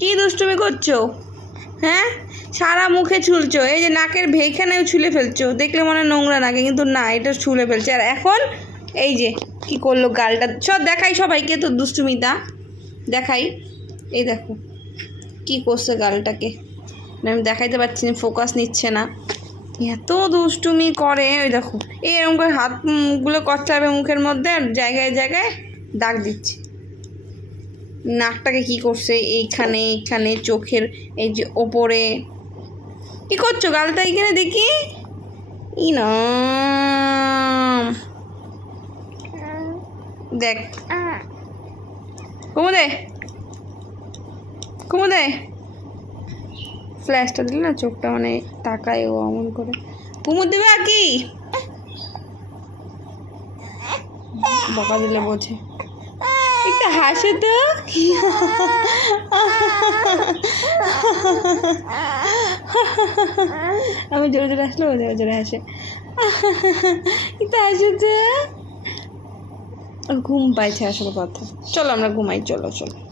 কি দুষ্টুমি করছো? হ্যাঁ, সারা মুখে ছুলছো, এই যে নাকের ভেইখানেও ছুলে ফেলছো, দেখলে মনে হয় নোংরা নাকে, কিন্তু না, এটা ছুলে ফেলছে। আর এখন এই যে কি করলো গালটা, সব দেখাই সবাইকে তো দুষ্টুমিটা দেখাই। এই দেখো কি করছে গালটাকে, আমি দেখাইতে পারছি না, ফোকাস নিচ্ছে না, এত দুষ্টুমি করে। ওই দেখো এরকম করে হাতগুলো করতে হবে মুখের মধ্যে, আর জায়গায় জায়গায় দাগ দিচ্ছে। নাকটাকে কি করছে, এইখানে এইখানে চোখের এই যে ওপরে। কি করছো গালটা এইখানে দেখি? ই না, দেখ কুমুদে, কুমুদে ফ্ল্যাশটা দিলে না, চোখটা মানে তাকায় ও অমন করে। কুমুদ দেবে আর কি, বকা দিলে বোঝে। একটু হাসে তো, আমি জোরে জোরে আসলে ও জোরে জোরে হাসে। একটু হাসে তো, ঘুম পাইছে আসলে কথা। চলো আমরা ঘুমাই, চলো চলো।